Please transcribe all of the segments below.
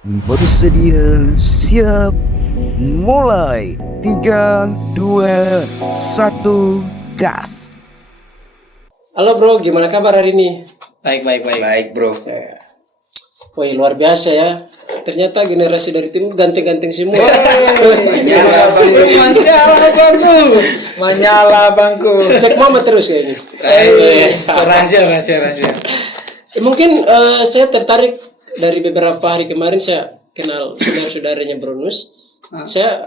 Bersedia, siap, mulai. 3, 2, 1, gas. Halo bro, gimana kabar hari ini? Baik. Baik bro. Wih, luar biasa ya. Ternyata generasi dari tim ganteng-ganteng semua. Menyala bangku. Cek mama terus kayaknya. Rahasia. Mungkin saya tertarik dari beberapa hari kemarin saya kenal saudara-saudaranya Brunus. Saya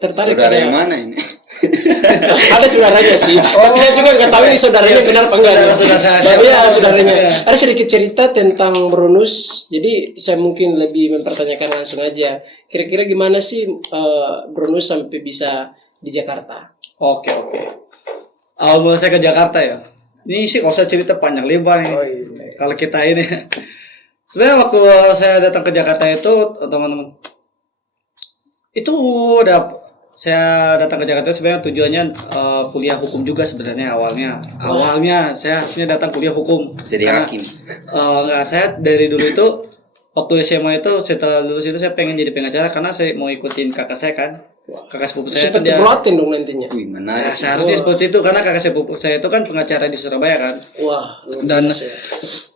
tertarik. Saudara yang mana ini? Ada saudaranya sih. Tapi saya juga nggak tahu ini saudaranya benar apa enggak. Tapi ya saudaranya. Ada sedikit cerita tentang Brunus. Jadi saya mungkin lebih mempertanyakan langsung aja. Kira-kira gimana sih Brunus sampai bisa di Jakarta? Oke. Awal mula saya ke Jakarta ya. Ini sih kalau saya cerita panjang lebar nih. Kalau kita ini. Sebenarnya waktu saya datang ke Jakarta itu, teman-teman, itu saya datang ke Jakarta sebenarnya tujuannya kuliah hukum juga sebenarnya awalnya. Awalnya saya harusnya datang kuliah hukum. Jadi hakim. Enggak, saya dari dulu itu waktu SMA itu setelah lulus itu saya pengen jadi pengacara karena saya mau ikutin kakak saya kan. Kakak sepupu saya itu Seperti Broatin dong nantinya. Wih, Ya, menarik. seharusnya seperti itu karena kakak sepupu saya itu kan pengacara di Surabaya kan. Wah, Dan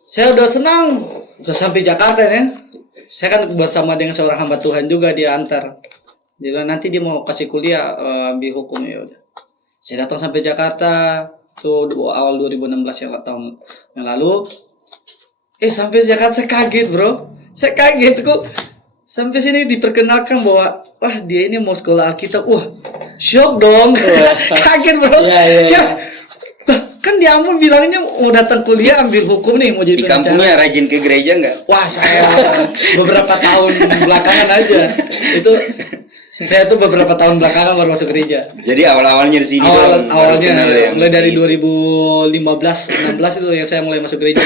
saya udah senang udah sampai Jakarta ya. Saya kan bersama dengan seorang hamba Tuhan juga dia antar. Dia bilang nanti dia mau kasih kuliah ambil hukum ya udah. Saya datang sampai Jakarta tuh awal 2016 yang tahun yang lalu. Sampai Jakarta saya kaget bro. Saya kaget kok. Sampai sini diperkenalkan bahwa wah dia ini mau sekolah Alkitab. Wah syok dong. Kaget bro. Ya. Kan di Ambon bilangnya mau datang kuliah ambil hukum nih mau jadi Di kampungnya rajin ke gereja nggak? Wah saya beberapa tahun belakangan aja itu saya tuh beberapa tahun belakangan baru masuk gereja. Jadi awalnya di sini awalnya mulai dari 2015-16 itu yang saya mulai masuk gereja.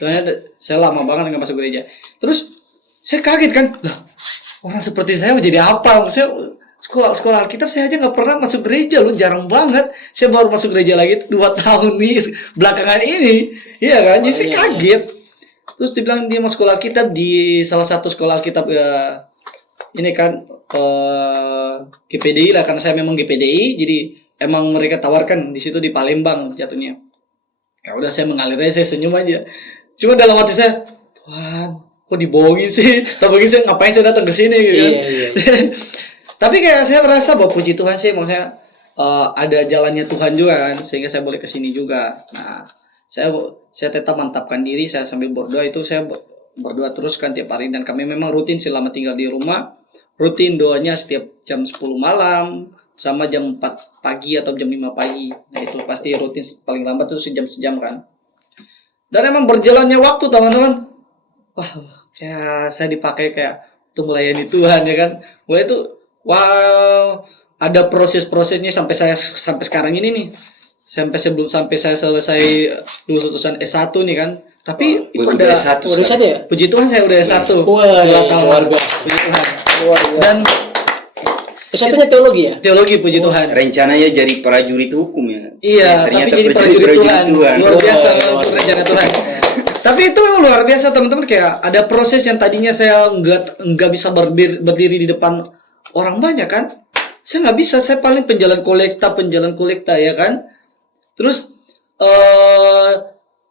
Soalnya saya lama banget nggak masuk gereja. Terus saya kaget kan, lah orang seperti saya mau jadi apa? Saya sekolah Alkitab saya aja nggak pernah masuk gereja loh, jarang banget. Saya baru masuk gereja lagi 2 tahun nih belakangan ini, iya kan? Jadi saya kaget. Terus dibilang dia mau sekolah Alkitab di salah satu sekolah Alkitab ya, ini kan GPDI lah karena saya memang GPDI, jadi emang mereka tawarkan di situ di Palembang jatuhnya. Ya udah saya mengalir aja, saya senyum aja. Cuma dalam hati saya, Tuhan, kok dibohongin sih? Tapi saya ngapain saya datang ke sini gitu kan? Iya. Tapi kayak saya merasa bahwa puji Tuhan sih, maksudnya ada jalannya Tuhan juga kan, sehingga saya boleh kesini juga. Nah, saya tetap mantapkan diri, saya sambil berdoa itu saya berdoa terus kan tiap hari dan kami memang rutin selama tinggal di rumah, rutin doanya setiap jam 10 malam sama jam 4 pagi atau jam 5 pagi. Nah itu pasti rutin paling lambat tuh sejam kan. Dan emang berjalannya waktu teman-teman. Wah, kayak saya dipakai kayak untuk melayani Tuhan ya kan. Mulai itu wow, ada proses-prosesnya sampai sekarang ini nih. Sampai saya selesai lulus utusan S1 nih kan. Tapi itu udah ada S1 saja ya? puji Tuhan saya udah S1. Wah, keluarga. Puji Tuhan. Dan S1-nya teologi ya? Teologi puji Tuhan. Rencananya jadi prajurit hukum ya? Iya, Ternyata tapi jadi prajurit Tuhan. Luar biasa luar rencana Tuhan. Tapi itu luar biasa teman-teman, kayak ada proses yang tadinya saya nggak bisa berdiri di depan orang banyak kan. Saya nggak bisa, saya paling penjalan kolekta ya kan. Terus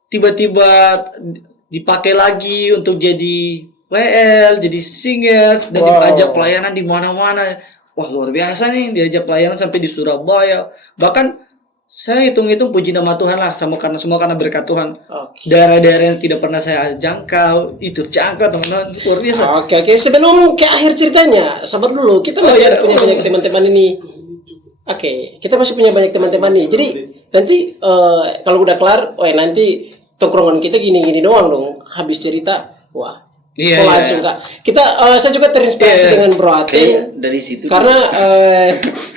tiba-tiba dipakai lagi untuk jadi WL, jadi singers dan diajak pelayanan di mana-mana. Wah luar biasa nih, diajak pelayanan sampai di Surabaya. Bahkan saya hitung-hitung puji nama Tuhan lah, semua karena berkat Tuhan. Daerah-daerah yang tidak pernah saya jangkau, itu jangkau teman-teman, luar biasa. Oke. Sebelum ke akhir ceritanya, sabar dulu. Kita masih punya banyak teman-teman ini. Kita masih punya banyak teman-teman nih. Jadi nanti kalau udah kelar, nanti tongkrongan kita gini-gini doang dong. Habis cerita, wah. Langsung Kak. Saya juga terinspirasi dengan Bro Ate dari situ. Karena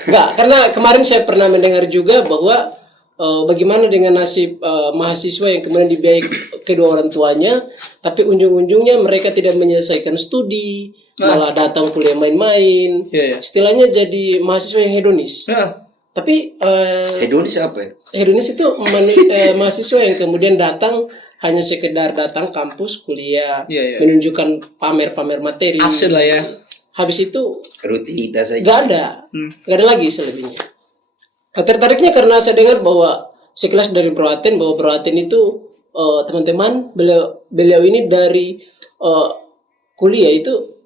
karena kemarin saya pernah mendengar juga bahwa bagaimana dengan nasib mahasiswa yang kemudian dibiayai kedua orang tuanya, tapi ujung-ujungnya mereka tidak menyelesaikan studi, malah datang kuliah main-main. Istilahnya jadi mahasiswa yang hedonis. Tapi hedonis apa ya? Hedonis itu mahasiswa yang kemudian datang hanya sekedar datang kampus kuliah, Iya, iya. menunjukkan pamer-pamer materi. Absen lah ya. Habis itu Rutinitas saja. nggak ada, nggak ada lagi selebihnya. Nah, tertariknya karena saya dengar bahwa sekelas dari Bro Aten, bahwa Bro Aten itu teman-teman beliau ini dari kuliah itu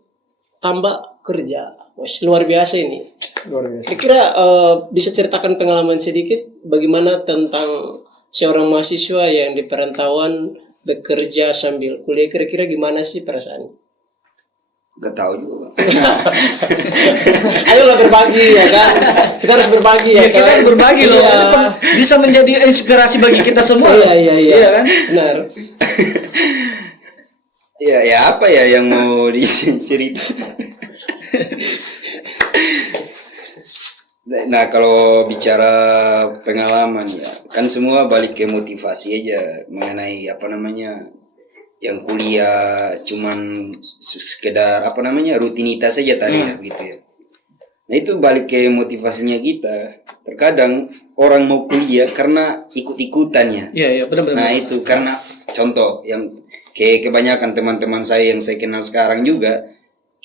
tambah kerja. Wah, luar biasa ini. Luar biasa. Kira-kira bisa ceritakan pengalaman sedikit bagaimana tentang seorang mahasiswa yang di perantauan bekerja sambil kuliah. Kira-kira gimana sih perasaannya? Gak tahu juga. Ayolah berbagi ya kan. Kita harus berbagi ya, Ya, kita kan. harus berbagi loh. Iya. Bisa menjadi inspirasi bagi kita semua. Iya. Iya kan? Benar. Ya apa ya yang mau dicerita? Nah kalau bicara pengalaman ya, kan semua balik ke motivasi aja mengenai apa namanya yang kuliah cuman sekedar apa namanya rutinitas saja tadi ya gitu ya. Nah itu balik ke motivasinya kita. Terkadang orang mau kuliah karena ikut-ikutannya. Iya, benar-benar. Nah itu karena contoh yang kayak kebanyakan teman-teman saya yang saya kenal sekarang juga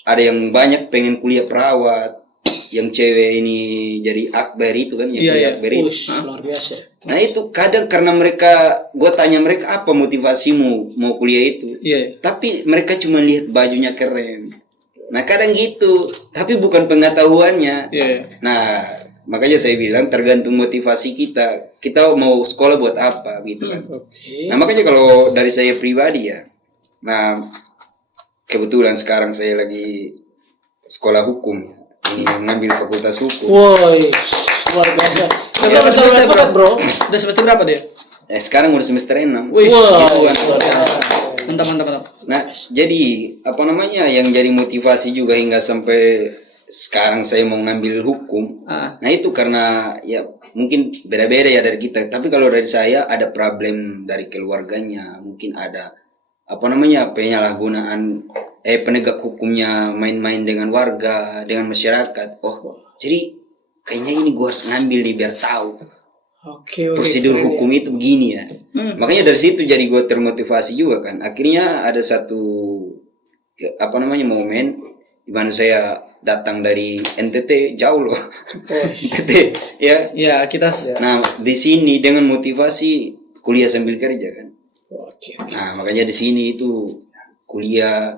ada yang banyak pengen kuliah perawat, yang cewek ini jadi akbar itu kan yang kuliah akbar itu. Ush, luar biasa. Nah itu kadang karena mereka, gue tanya mereka apa motivasimu mau kuliah itu, Iya. tapi mereka cuma lihat bajunya keren. Nah kadang gitu, tapi bukan pengetahuannya. Iya. Nah makanya saya bilang tergantung motivasi kita mau sekolah buat apa gitu kan. Oke. Nah makanya kalau dari saya pribadi ya, nah kebetulan sekarang saya lagi sekolah hukum ya, ini mengambil fakultas hukum. Woi, luar biasa. Berapa semester, bro? Udah semester berapa dia? Sekarang udah semester 6. Wih, Wah, Gituan. mantap. Nah, jadi apa namanya yang jadi motivasi juga hingga sampai sekarang saya mau ngambil hukum. Nah, itu karena ya mungkin beda-beda ya dari kita. Tapi kalau dari saya ada problem dari keluarganya, mungkin ada apa namanya penyalahgunaan penegak hukumnya main-main dengan warga, dengan masyarakat. Oh, jadi kayaknya ini gua harus ngambil nih biar tahu. Oke. Prosedur hukum itu begini ya. Makanya dari situ jadi gue termotivasi juga kan. Akhirnya ada satu apa namanya momen di mana saya datang dari NTT jauh loh. NTT ya. Ya, kita Nah, di sini dengan motivasi kuliah sambil kerja kan. Oke. Nah, makanya di sini itu kuliah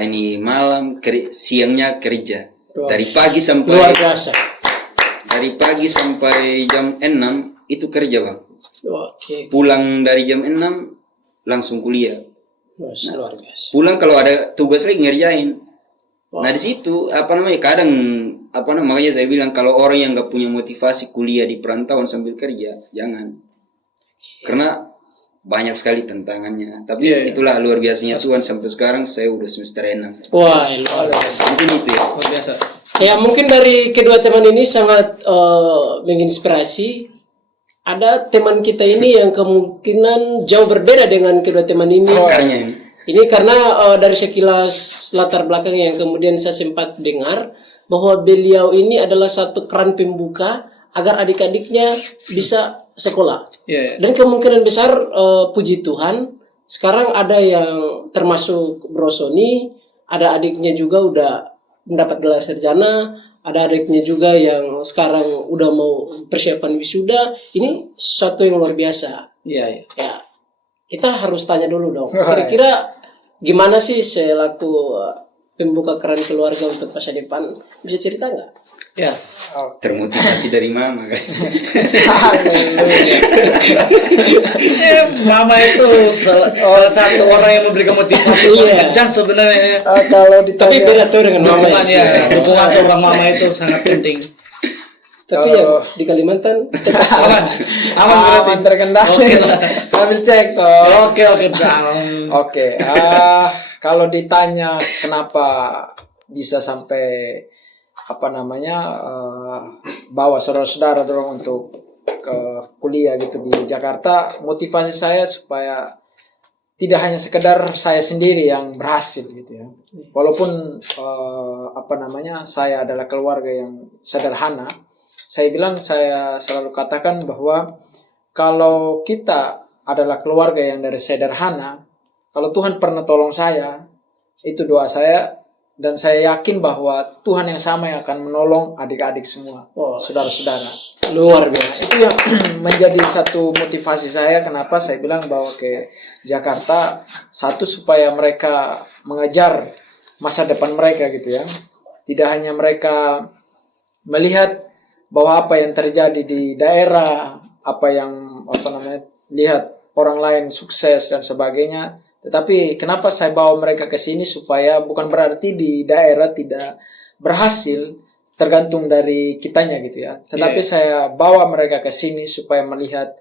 ini malam, siangnya kerja. Dari pagi sampai Luar biasa. Dari pagi sampai jam 6 itu kerja bang. Oke. Pulang dari jam 6 langsung kuliah. Luar biasa. Pulang kalau ada tugas lagi ngerjain. Nah di situ apa namanya kadang apa namanya makanya saya bilang kalau orang yang nggak punya motivasi kuliah di perantauan sambil kerja jangan. Karena banyak sekali tantangannya. Tapi itulah luar biasanya Tuhan sampai sekarang saya udah semester 6. Wah, luar biasa. Mungkin itu ya. luar biasa. Ya mungkin dari kedua teman ini sangat menginspirasi. Ada teman kita ini yang kemungkinan jauh berbeda dengan kedua teman ini. Akarnya ini. Ini karena dari sekilas latar belakang yang kemudian saya sempat dengar bahwa beliau ini adalah satu keran pembuka agar adik-adiknya bisa sekolah. Iya. Dan kemungkinan besar puji Tuhan sekarang ada yang termasuk Bro Sony, ada adiknya juga udah mendapat gelar sarjana, ada adiknya juga yang sekarang udah mau persiapan wisuda. Ini sesuatu yang luar biasa. Iya. Ya, kita harus tanya dulu dong. Kira-kira gimana sih selaku pembuka keran keluarga untuk masa depan? Bisa cerita nggak? Ya. Termotivasi dari mama kan. Mama itu salah satu orang yang memberikan motivasi kencang sebenarnya. Kalau Tapi ditanya beda tuh dengan mama Dukungan ya. ya, dukungan seorang mama itu sangat penting. Tapi ya di Kalimantan Aman aman berarti. terkendali. Oke lah. Sambil cek toh. Oke. Oke. Kalau ditanya kenapa bisa sampai apa namanya bawa saudara-saudara dorong untuk ke kuliah gitu di Jakarta, motivasi saya supaya tidak hanya sekedar saya sendiri yang berhasil gitu ya. Walaupun apa namanya saya adalah keluarga yang sederhana, saya bilang saya selalu katakan bahwa kalau kita adalah keluarga yang dari sederhana, kalau Tuhan pernah tolong saya, itu doa saya, dan saya yakin bahwa Tuhan yang sama yang akan menolong adik-adik semua, saudara-saudara. Luar biasa. Itu yang menjadi satu motivasi saya kenapa saya bilang bahwa ke Jakarta, satu supaya mereka mengejar masa depan mereka gitu ya. Tidak hanya mereka melihat bahwa apa yang terjadi di daerah, apa yang lihat orang lain sukses dan sebagainya, tetapi kenapa saya bawa mereka ke sini supaya bukan berarti di daerah tidak berhasil tergantung dari kitanya gitu ya. Tetapi saya bawa mereka ke sini supaya melihat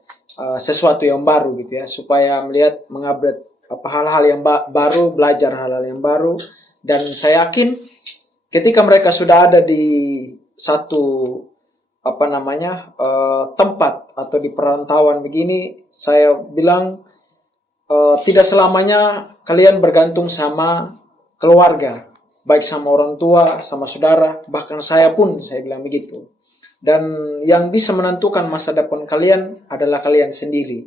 sesuatu yang baru gitu ya, supaya melihat mengupgrade hal-hal yang baru, belajar hal-hal yang baru, dan saya yakin ketika mereka sudah ada di satu tempat atau di perantauan begini, saya bilang tidak selamanya kalian bergantung sama keluarga, baik sama orang tua, sama saudara, bahkan saya pun saya bilang begitu. Dan yang bisa menentukan masa depan kalian adalah kalian sendiri.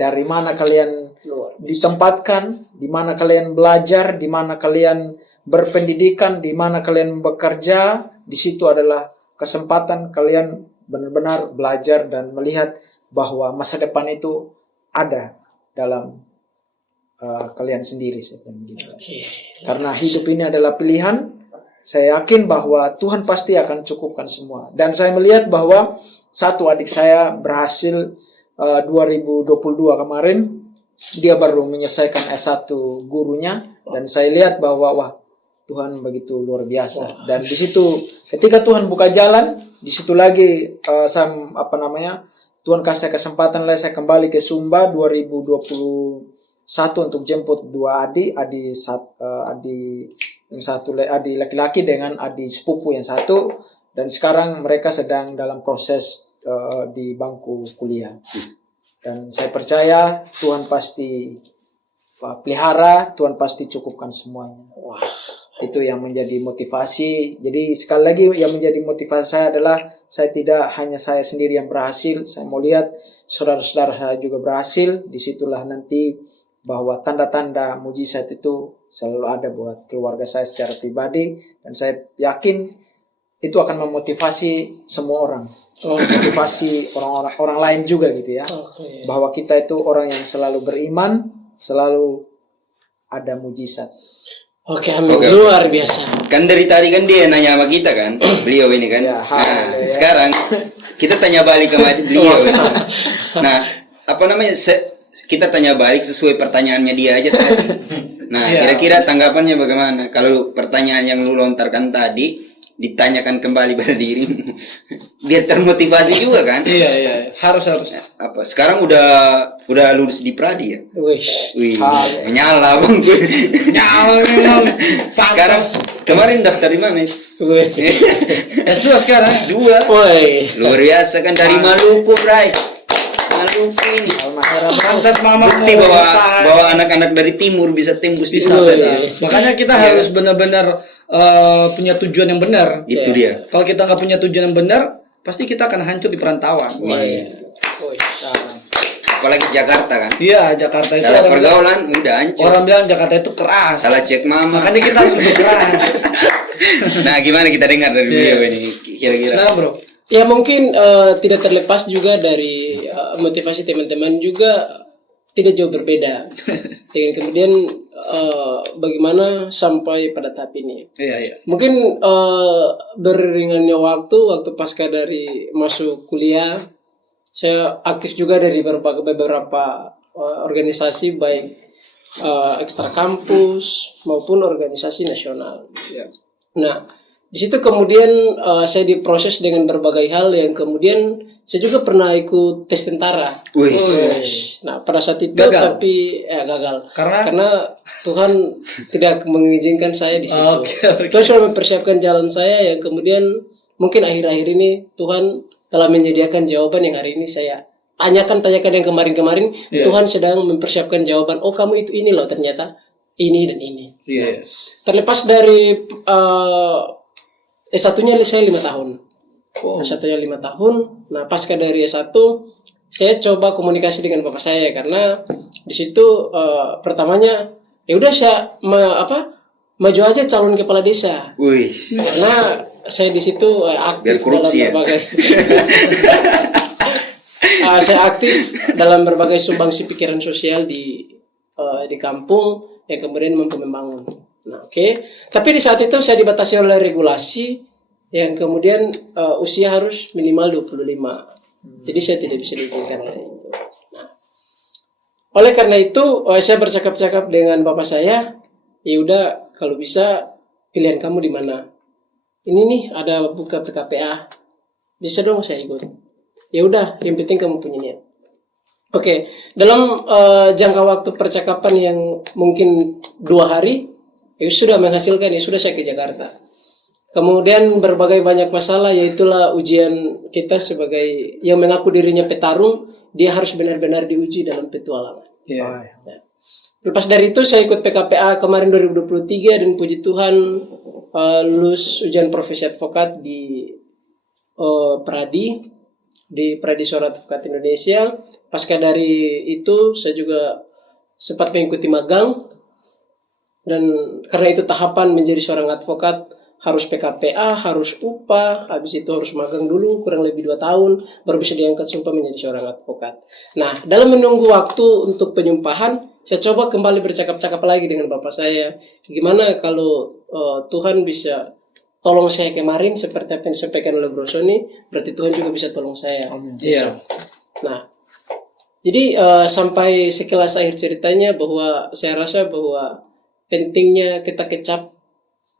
Dari mana kalian ditempatkan, di mana kalian belajar, di mana kalian berpendidikan, di mana kalian bekerja, di situ adalah kesempatan kalian benar-benar belajar dan melihat bahwa masa depan itu ada dalam kalian sendiri. Karena hidup ini adalah pilihan, saya yakin bahwa Tuhan pasti akan cukupkan semua. Dan saya melihat bahwa satu adik saya berhasil 2022 kemarin, dia baru menyelesaikan S1 gurunya, dan saya lihat bahwa wah, Tuhan begitu luar biasa. Dan di situ ketika Tuhan buka jalan, di situ lagi Tuhan kasih kesempatan lagi saya kembali ke Sumba 2021 untuk jemput dua adik yang satu adik laki-laki dengan adik sepupu yang satu, dan sekarang mereka sedang dalam proses di bangku kuliah. Dan saya percaya Tuhan pasti pelihara, Tuhan pasti cukupkan semuanya. Itu yang menjadi motivasi. Jadi sekali lagi yang menjadi motivasi saya adalah saya tidak hanya saya sendiri yang berhasil, saya mau lihat saudara-saudara saya juga berhasil. Disitulah nanti bahwa tanda-tanda mujizat itu selalu ada buat keluarga saya secara pribadi, dan saya yakin itu akan memotivasi semua orang, motivasi orang lain juga gitu ya, bahwa kita itu orang yang selalu beriman, selalu ada mujizat. Amin. Luar biasa. Kan dari tadi kan dia nanya sama kita kan, beliau ini kan. Ya, sekarang kita tanya balik ke beliau. Nah, kita tanya balik sesuai pertanyaannya dia aja tadi. Nah, kira-kira tanggapannya bagaimana? Kalau pertanyaan yang lu lontarkan tadi ditanyakan kembali pada dirimu, biar termotivasi juga kan? Iya, harus. Sekarang udah lulus di Pradi ya? Wih, menyala bang gue. Nyala. Sekarang kemarin daftar di mana? S2 sekarang. S2. Luar biasa kan, dari Maluku, Bray. Maluku ini. Pantas mama bukti bahwa anak-anak dari timur bisa tembus di bisa. sana. Makanya kita harus benar-benar punya tujuan yang benar. Itu dia. Kalau kita nggak punya tujuan yang benar, pasti kita akan hancur di perantauan. Apalagi Jakarta kan. Iya, Jakarta itu. Salah pergaulan udah hancur. Orang bilang Jakarta itu keras. Salah cek mama. Makanya kita harus lebih keras. Nah, gimana kita dengar dari beliau ini kira-kira? Nah, bro. Ya mungkin tidak terlepas juga dari motivasi teman-teman juga tidak jauh berbeda. Dan kemudian bagaimana sampai pada tahap ini? Iya. Mungkin beriringannya waktu pasca dari masuk kuliah, saya aktif juga dari beberapa organisasi, baik ekstra kampus maupun organisasi nasional. Iya. Nah, di situ kemudian saya diproses dengan berbagai hal yang kemudian saya juga pernah ikut tes tentara. Nah, pada saat itu gagal. Tapi gagal. Karena Tuhan tidak mengizinkan saya di situ. Okay. Tuhan sudah mempersiapkan jalan saya yang kemudian mungkin akhir-akhir ini Tuhan telah menyediakan jawaban yang hari ini saya tanyakan yang kemarin-kemarin. Tuhan sedang mempersiapkan jawaban. Oh, kamu itu ini loh ternyata ini dan ini. Iya. Terlepas dari S1-nya saya 5 tahun. S1-nya 5 tahun. Nah, pasca dari S1 saya coba komunikasi dengan bapak saya karena di situ pertamanya ya udah saya maju aja calon kepala desa. Wih, Karena saya di situ aktif biar korupsi dalam berbagai saya aktif dalam berbagai sumbangsi pikiran sosial di kampung yang kemudian mampu membangun. Nah, oke. Tapi di saat itu saya dibatasi oleh regulasi yang kemudian usia harus minimal 25. Jadi saya tidak bisa diizinkan oleh itu. Nah, oleh karena itu saya bercakap-cakap dengan bapak saya, ya udah kalau bisa pilihan kamu di mana? Ini nih ada buka PKPA. Bisa dong saya ikut. Ya udah, yang penting kamu punya niat. Oke, dalam jangka waktu percakapan yang mungkin 2 hari, ya sudah menghasilkan, ya sudah saya ke Jakarta. Kemudian berbagai banyak masalah, yaitulah ujian kita sebagai yang mengaku dirinya petarung, dia harus benar-benar diuji dalam petualangan. Iya. Nah, lepas dari itu saya ikut PKPA kemarin 2023 dan puji Tuhan lulus ujian profesi advokat di Pradi Suara Advokat Indonesia. Pasca dari itu saya juga sempat mengikuti magang, dan karena itu tahapan menjadi seorang advokat harus PKPA, harus upah, habis itu harus magang dulu kurang lebih 2 tahun baru bisa diangkat sumpah menjadi seorang advokat. Nah, dalam menunggu waktu untuk penyumpahan, saya coba kembali bercakap-cakap lagi dengan bapak saya. Gimana kalau Tuhan bisa tolong saya kemarin seperti apa yang disampaikan oleh Bro Sony, berarti Tuhan juga bisa tolong saya. Iya. Nah, jadi sampai sekilas akhir ceritanya bahwa saya rasa bahwa pentingnya kita kecap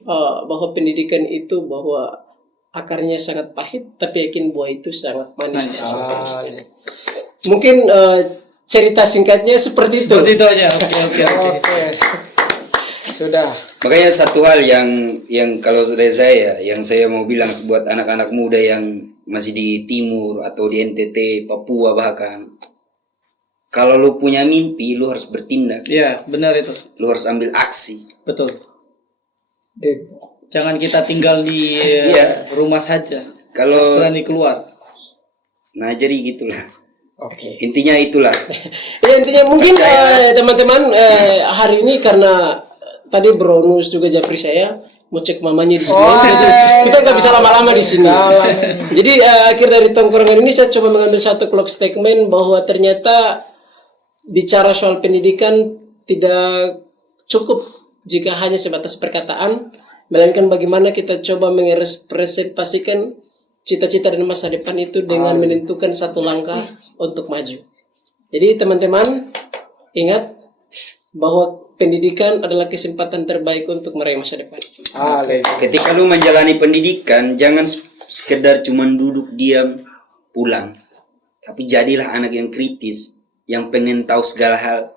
bahwa pendidikan itu bahwa akarnya sangat pahit, tapi yakin buah itu sangat manis. Mungkin cerita singkatnya seperti itu. Seperti itu aja. Oke. Sudah. makanya satu hal yang kalau dari saya, yang saya mau bilang buat anak-anak muda yang masih di timur atau di NTT, Papua bahkan, kalau lu punya mimpi, lu harus bertindak. Iya, benar itu. Lu harus ambil aksi. Betul. Jangan kita tinggal di Iya. rumah saja. Kalau Harus berani keluar. nah jadi gitulah. Oke. Intinya itulah. Ya, intinya mungkin teman-teman hari ini karena tadi Bro Nus juga japri saya mau cek mamanya di sini. Jadi kita nggak bisa lama-lama di sini. Jadi akhir dari tongkrongan ini saya coba mengambil satu close statement bahwa ternyata bicara soal pendidikan tidak cukup jika hanya sebatas perkataan, melainkan bagaimana kita coba merepresentasikan cita-cita dan masa depan itu dengan menentukan satu langkah untuk maju. Jadi teman-teman ingat bahwa pendidikan adalah kesempatan terbaik untuk meraih masa depan. Ketika lu menjalani pendidikan, jangan sekedar cuman duduk diam pulang, tapi jadilah anak yang kritis, yang pengen tahu segala hal,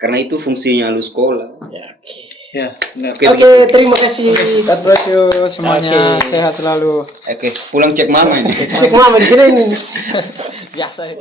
karena itu fungsinya lu sekolah. Ya, oke. Ya, benar. Oke, terima kasih. God bless you semuanya. Oke. Sehat selalu. Oke, pulang cek mama ini. Cek mama di sini. Biasa.